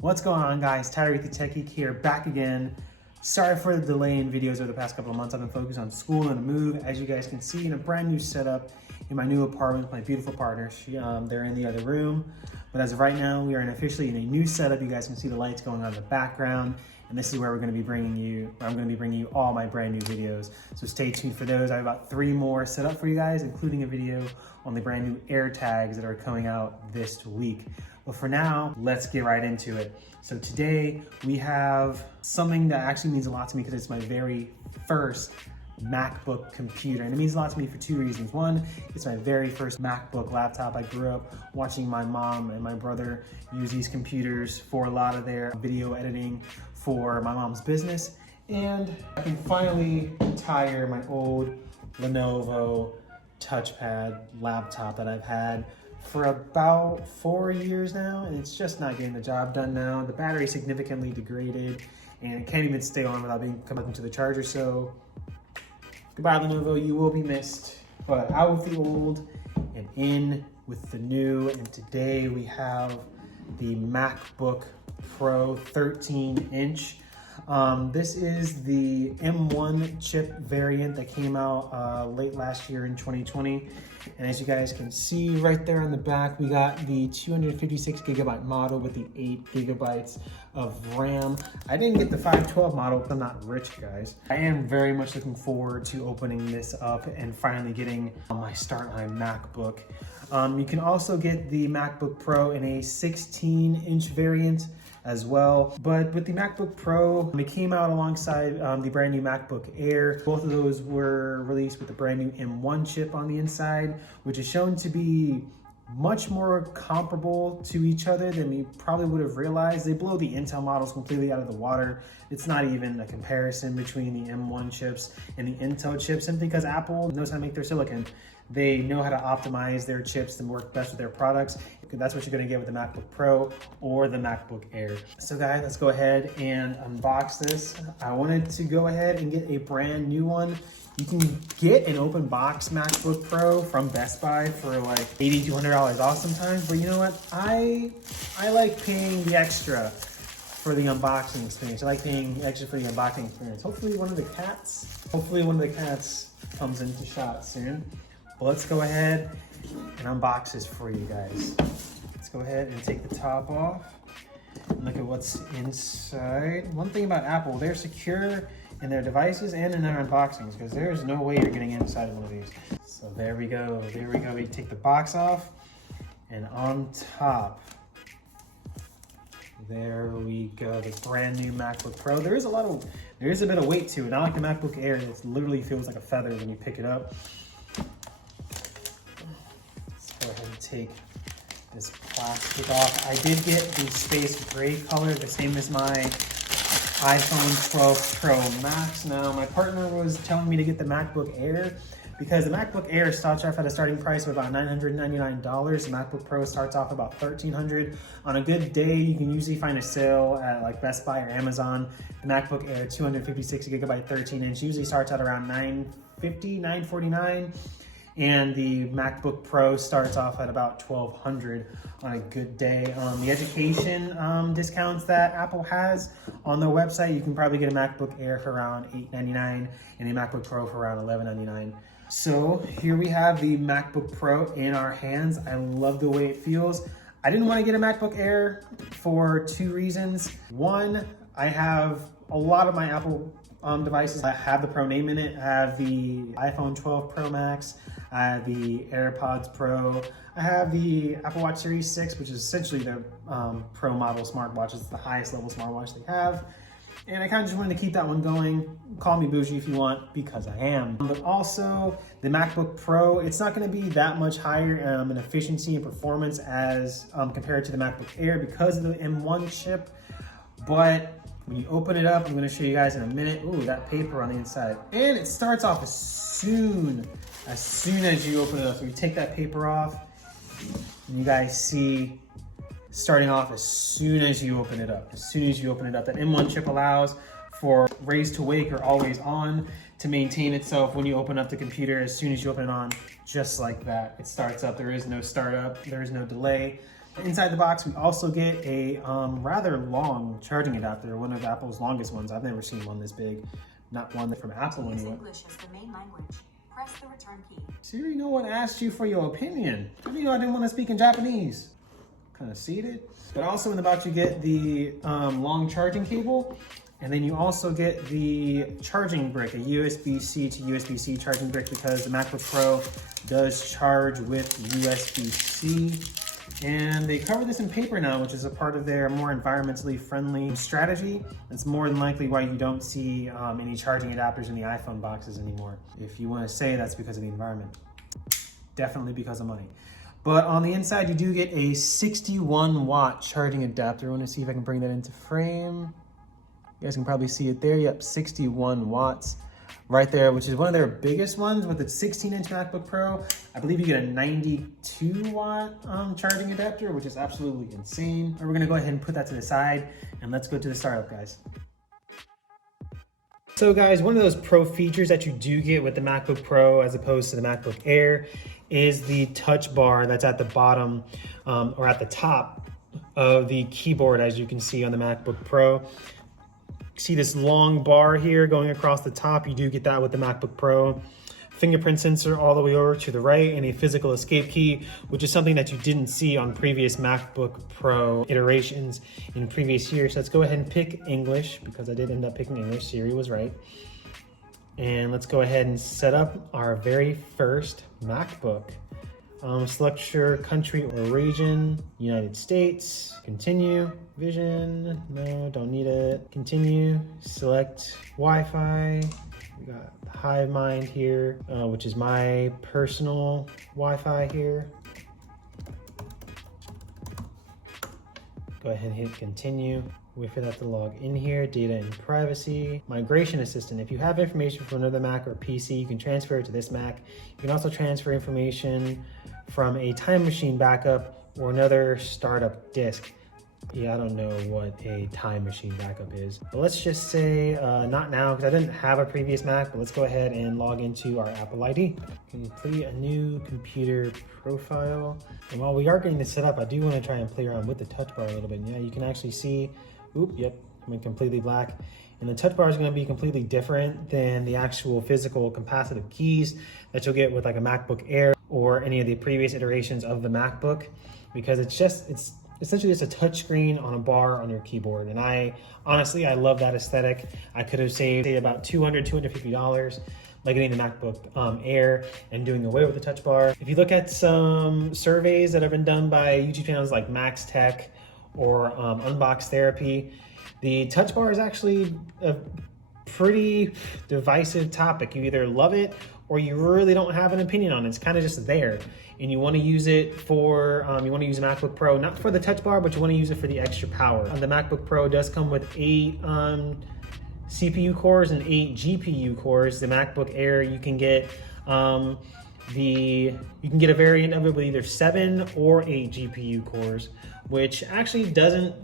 What's going on, guys? Reke the Tech Geek here, back again. Sorry for the delay in videos over the past couple of months. I've been focused on school and a move, as you guys can see, in a brand new setup in my new apartment with my beautiful partner. They're in the other room, but as of right now, we are officially in a new setup. You guys can see the lights going on in the background, and this is where I'm going to be bringing you all my brand new videos. So stay tuned for those. I have about 3 more set up for you guys, including a video on the brand new Air tags that are coming out this week. But for now, let's get right into it. So today we have something that actually means a lot to me because it's my very first MacBook computer. And it means a lot to me for 2 reasons. One, it's my very first MacBook laptop. I grew up watching my mom and my brother use these computers for a lot of their video editing for my mom's business. And I can finally retire my old Lenovo touchpad laptop that I've had for about 4 years now, and it's just not getting the job done now. The battery significantly degraded and it can't even stay on without being connected to the charger. So goodbye, Lenovo, you will be missed. But out with the old and in with the new, and today we have the MacBook Pro 13-inch. This is the M1 chip variant that came out late last year in 2020. And as you guys can see right there on the back, we got the 256 gigabyte model with the 8 gigabytes of RAM. I didn't get the 512 model because I'm not rich, guys. I am very much looking forward to opening this up and finally getting my start on my MacBook. You can also get the MacBook Pro in a 16-inch variant as well. But with the MacBook Pro, it came out alongside the brand new MacBook Air. Both of those were released with the brand new M1 chip on the inside, which is shown to be much more comparable to each other than we probably would have realized. They blow the Intel models completely out of the water. It's not even a comparison between the M1 chips and the Intel chips, simply because Apple knows how to make their silicon. They know how to optimize their chips to work best with their products. That's what you're gonna get with the MacBook Pro or the MacBook Air. So guys, let's go ahead and unbox this. I wanted to go ahead and get a brand new one. You can get an open box MacBook Pro from Best Buy for like $80 to $100 off sometimes, but you know what? I like paying the extra for the unboxing experience. I like paying extra for the unboxing experience. Hopefully one of the cats comes into shot soon. But let's go ahead and unbox this for you guys. Let's go ahead and take the top off and look at what's inside. One thing about Apple, they're secure in their devices and in their unboxings, because there's no way you're getting inside one of these. So there we go. We take the box off, and on top, there we go, the brand new MacBook Pro. There is a bit of weight to it. Not like the MacBook Air, it literally feels like a feather when you pick it up. Go ahead and take this plastic off. I did get the space gray color, the same as my iPhone 12 Pro Max. Now, my partner was telling me to get the MacBook Air because the MacBook Air starts off at a starting price of about $999. The MacBook Pro starts off about $1,300. On a good day, you can usually find a sale at like Best Buy or Amazon. The MacBook Air 256 gigabyte 13-inch usually starts at around $950, $949. And the MacBook Pro starts off at about $1,200 on a good day. The education discounts that Apple has on their website, you can probably get a MacBook Air for around $899 and a MacBook Pro for around $1199. So here we have the MacBook Pro in our hands. I love the way it feels. I didn't want to get a MacBook Air for 2 reasons. One, I have a lot of my Apple devices. I have the Pro name in it. I have the iPhone 12 Pro Max. I have the AirPods Pro. I have the Apple Watch Series 6, which is essentially the Pro model smartwatch. It's the highest level smartwatch they have. And I kind of just wanted to keep that one going. Call me bougie if you want, because I am. But also, the MacBook Pro, it's not going to be that much higher in efficiency and performance as compared to the MacBook Air because of the M1 chip. But when you open it up, I'm going to show you guys in a minute. Ooh, that paper on the inside. And it starts off as soon as you open it up. So you take that paper off, and you guys see starting off as soon as you open it up. As soon as you open it up, that M1 chip allows for raise to wake or always on to maintain itself when you open up the computer. As soon as you open it on, just like that, it starts up. There is no startup, there is no delay. Inside the box, we also get a rather long charging adapter, one of Apple's longest ones. I've never seen one this big, not one from Apple anyway. English as the main language. Press the return key. Siri, no one asked you for your opinion. How do you know I didn't want to speak in Japanese? Kind of seated. But also in the box, you get the long charging cable. And then you also get the charging brick, a USB-C to USB-C charging brick, because the MacBook Pro does charge with USB-C. And they cover this in paper now, which is a part of their more environmentally friendly strategy. It's more than likely why you don't see any charging adapters in the iPhone boxes anymore. If you want to say that's because of the environment, definitely because of money. But on the inside, you do get a 61-watt charging adapter. I want to see if I can bring that into frame. You guys can probably see it there. Yep, 61 watts right there, which is one of their biggest ones with the 16-inch MacBook Pro. I believe you get a 92-watt charging adapter, which is absolutely insane. We're gonna go ahead and put that to the side, and let's go to the startup, guys. So guys, one of those pro features that you do get with the MacBook Pro as opposed to the MacBook Air is the touch bar that's at the bottom or at the top of the keyboard, as you can see on the MacBook Pro. See this long bar here going across the top? You do get that with the MacBook Pro. Fingerprint sensor all the way over to the right, and a physical escape key, which is something that you didn't see on previous MacBook Pro iterations in previous years. So let's go ahead and pick English, because I did end up picking English. Siri was right. And let's go ahead and set up our very first MacBook. Select your country or region, United States, continue, vision, no, don't need it, continue, select Wi-Fi, we got Hive Mind here, which is my personal Wi-Fi here. Go ahead and hit continue. Wait for that to log in here. Data and privacy. Migration assistant. If you have information from another Mac or PC, you can transfer it to this Mac. You can also transfer information from a time machine backup or another startup disk. Yeah, I don't know what a time machine backup is. But let's just say not now, because I didn't have a previous Mac, but let's go ahead and log into our Apple ID. Complete a new computer profile. And while we are getting this set up, I do want to try and play around with the touch bar a little bit. Yeah, you can actually see, yep, I went completely black. And the touch bar is going to be completely different than the actual physical capacitive keys that you'll get with like a MacBook Air or any of the previous iterations of the MacBook, because it's essentially just a touch screen on a bar on your keyboard. And honestly, I love that aesthetic. I could have saved about $250 by getting the MacBook Air and doing away with the touch bar. If you look at some surveys that have been done by YouTube channels like Max Tech or Unbox Therapy, the touch bar is actually a pretty divisive topic. You either love it or you really don't have an opinion on it. It's kind of just there. And you want to use it for, you want to use a MacBook Pro, not for the touch bar, but you want to use it for the extra power. The MacBook Pro does come with 8 CPU cores and 8 GPU cores. The MacBook Air, you can get a variant of it with either 7 or 8 GPU cores, which actually doesn't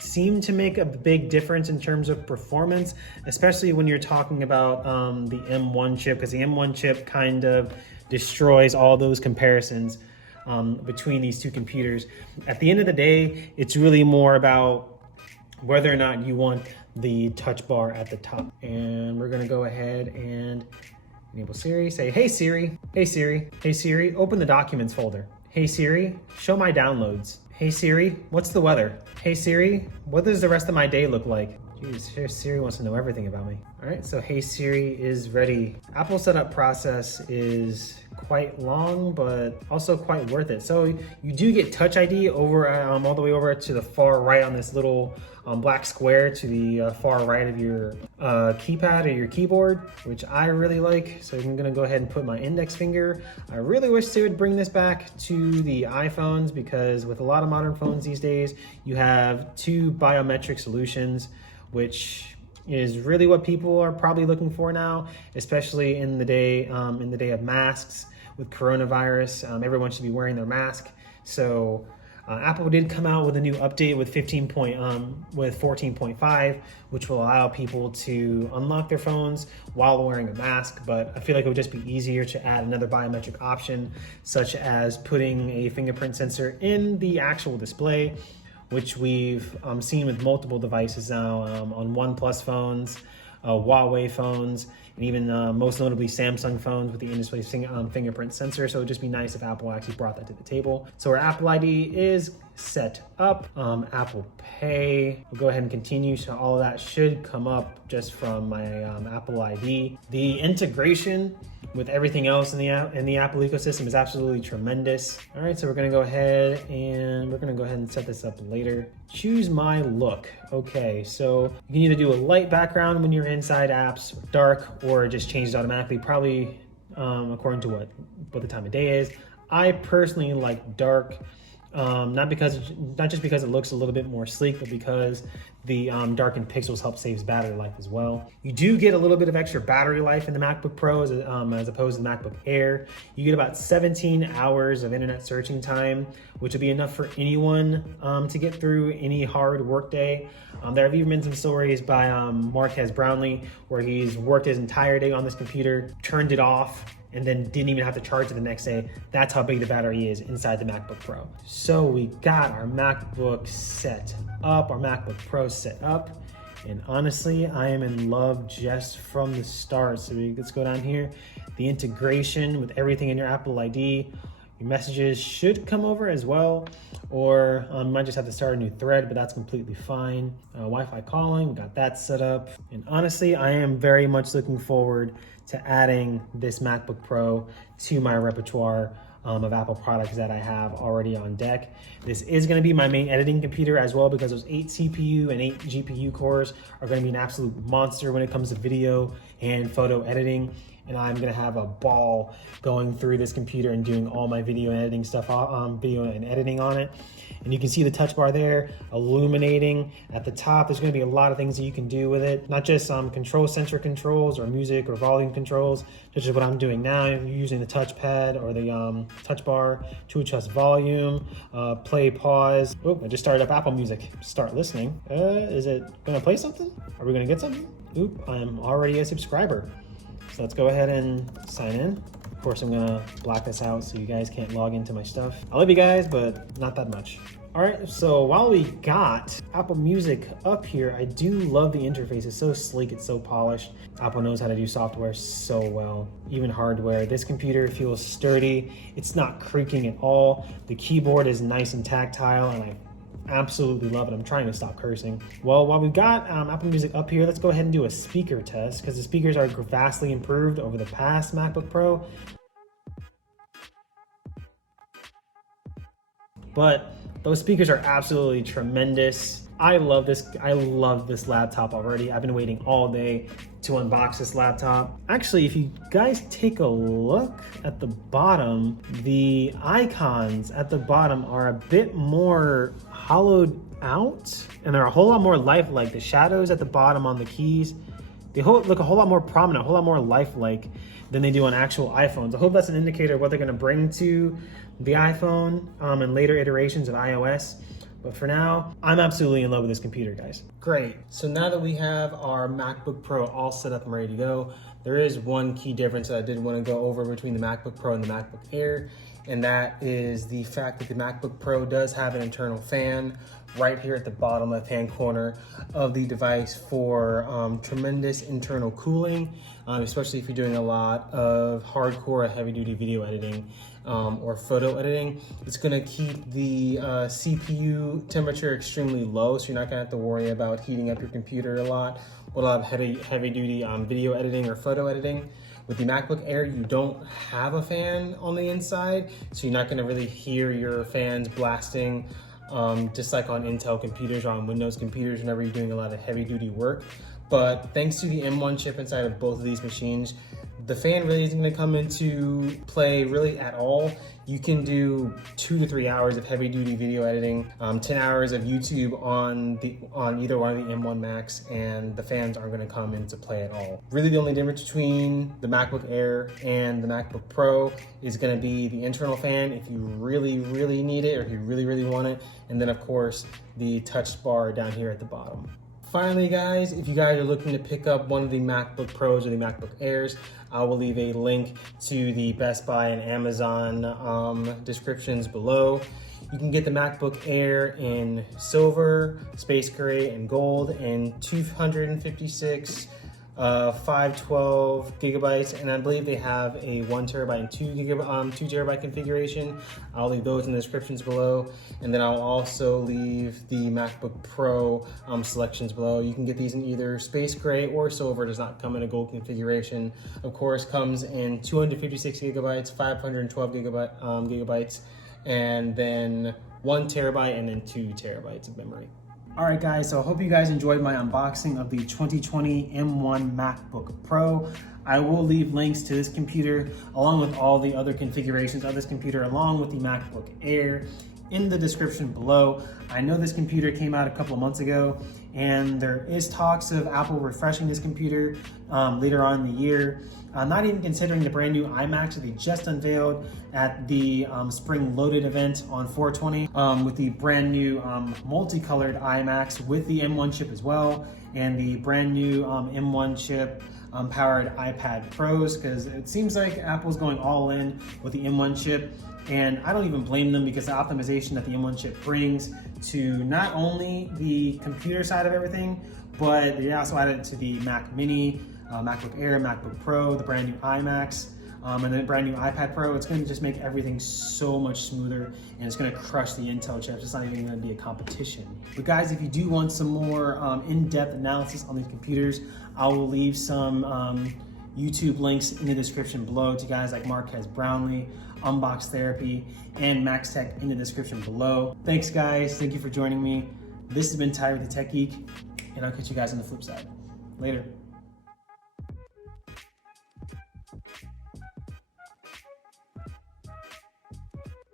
seem to make a big difference in terms of performance, especially when you're talking about the M1 chip, because the M1 chip kind of destroys all those comparisons between these two computers. At the end of the day, it's really more about whether or not you want the touch bar at the top. And we're gonna go ahead and enable Siri. Say, hey Siri, hey Siri, hey Siri, open the documents folder. Hey Siri, show my downloads. Hey Siri, what's the weather? Hey Siri, what does the rest of my day look like? Jeez, Siri wants to know everything about me. All right, so Hey Siri is ready. Apple setup process is quite long, but also quite worth it. So you do get Touch ID over all the way over to the far right on this little black square to the far right of your keypad or your keyboard, which I really like. So I'm gonna go ahead and put my index finger. I really wish they would bring this back to the iPhones, because with a lot of modern phones these days, you have 2 biometric solutions, which is really what people are probably looking for now, especially in the day of masks with coronavirus. Everyone should be wearing their mask. So Apple did come out with a new update with 14.5, which will allow people to unlock their phones while wearing a mask. But I feel like it would just be easier to add another biometric option, such as putting a fingerprint sensor in the actual display, which we've seen with multiple devices now on OnePlus phones, Huawei phones, and even most notably Samsung phones with the in-display fingerprint sensor. So it would just be nice if Apple actually brought that to the table. So our Apple ID is set up. Apple Pay, we'll go ahead and continue. So all of that should come up just from my Apple ID. The integration with everything else in the Apple ecosystem is absolutely tremendous. All right, so we're gonna go ahead and set this up later. Choose my look. Okay, so you can either do a light background when you're inside apps, dark, or it just changes automatically, probably according to what the time of day is. I personally like dark. Not just because it looks a little bit more sleek, but because the darkened pixels help save battery life as well. You do get a little bit of extra battery life in the MacBook Pro as opposed to the MacBook Air. You get about 17 hours of internet searching time, which will be enough for anyone to get through any hard work day. There have even been some stories by Marquees Brownlee where he's worked his entire day on this computer, turned it off, and then didn't even have to charge it the next day. That's how big the battery is inside the MacBook Pro. So we got our MacBook set up, our MacBook Pro set up, and honestly, I am in love just from the start. So let's go down here. The integration with everything in your Apple ID. Your messages should come over as well, or you might just have to start a new thread, but that's completely fine. Wi-Fi calling, we got that set up. And honestly, I am very much looking forward to adding this MacBook Pro to my repertoire of Apple products that I have already on deck. This is gonna be my main editing computer as well, because those 8 CPU and 8 GPU cores are gonna be an absolute monster when it comes to video and photo editing. And I'm gonna have a ball going through this computer and doing all my video and editing stuff, video and editing on it. And you can see the touch bar there, illuminating at the top. There's gonna be a lot of things that you can do with it. Not just control center controls or music or volume controls, which is what I'm doing now. You're using the touchpad or the touch bar to adjust volume, play, pause. Oh, I just started up Apple Music. Start listening. Is it gonna play something? Are we gonna get something? Oop, I'm already a subscriber. So let's go ahead and sign in. Of course, I'm gonna block this out so you guys can't log into my stuff. I love you guys, but not that much. All right, so while we got Apple Music up here, I do love the interface. It's so sleek, it's so polished. Apple knows how to do software so well, even hardware. This computer feels sturdy. It's not creaking at all. The keyboard is nice and tactile, and I absolutely love it. I'm trying to stop cursing. Well, while we've got Apple Music up here, let's go ahead and do a speaker test, because the speakers are vastly improved over the past MacBook Pro. But those speakers are absolutely tremendous. I love this laptop already. I've been waiting all day to unbox this laptop. Actually, if you guys take a look at the bottom, the icons at the bottom are a bit more hollowed out, and they're a whole lot more lifelike. The shadows at the bottom on the keys, they look a whole lot more prominent, a whole lot more lifelike than they do on actual iPhones. I hope that's an indicator of what they're gonna bring to the iPhone and later iterations of iOS. But for now, I'm absolutely in love with this computer, guys. Great, so now that we have our MacBook Pro all set up and ready to go, there is one key difference that I did want to go over between the MacBook Pro and the MacBook Air, and that is the fact that the MacBook Pro does have an internal fan right here at the bottom left-hand corner of the device for tremendous internal cooling, especially if you're doing a lot of hardcore heavy-duty video editing or photo editing. It's gonna keep the CPU temperature extremely low, so you're not gonna have to worry about heating up your computer a lot with a lot of heavy-duty video editing or photo editing. With the MacBook Air, you don't have a fan on the inside, so you're not gonna really hear your fans blasting just like on Intel computers or on Windows computers whenever you're doing a lot of heavy duty work. But thanks to the M1 chip inside of both of these machines, The fan really isn't gonna come into play really at all. You can do 2 to 3 hours of heavy duty video editing, 10 hours of YouTube on either one of the M1 Macs, and the fans aren't gonna come into play at all. Really the only difference between the MacBook Air and the MacBook Pro is gonna be the internal fan if you really, really need it or if you really, really want it. And then of course, the touch bar down here at the bottom. Finally, guys, if you guys are looking to pick up one of the MacBook Pros or the MacBook Airs, I will leave a link to the Best Buy and Amazon descriptions below. You can get the MacBook Air in silver, space gray, and gold, and 256, 512 gigabytes, and I believe they have a 1 terabyte and 2 terabyte configuration. I'll leave those in the descriptions below, and then I'll also leave the MacBook Pro selections below. You can get these in either space gray or silver. Does not come in a gold configuration. Of course, comes in 256 gigabytes, 512 gigabytes, and then 1 terabyte and then 2 terabytes of memory. All right, guys, so I hope you guys enjoyed my unboxing of the 2020 M1 MacBook Pro. I will leave links to this computer along with all the other configurations of this computer along with the MacBook Air in the description below. I know this computer came out a couple of months ago, and there is talks of Apple refreshing this computer later on in the year. Not even considering the brand new iMacs that they just unveiled at the Spring Loaded event on 4/20 with the brand new multicolored iMacs with the M1 chip as well, and the brand new M1 chip powered iPad Pros, because it seems like Apple's going all in with the M1 chip. And I don't even blame them, because the optimization that the M1 chip brings to not only the computer side of everything, but they also added it to the Mac Mini, MacBook Air, MacBook Pro, the brand new iMacs, and then brand new iPad Pro. It's gonna just make everything so much smoother, and it's gonna crush the Intel chips. It's not even gonna be a competition. But guys, if you do want some more in-depth analysis on these computers, I will leave some YouTube links in the description below to guys like Marquees, Brownlee, Unbox Therapy, and Max Tech in the description below. Thanks, guys. Thank you for joining me. This has been Ty with the Tech Geek, and I'll catch you guys on the flip side. Later.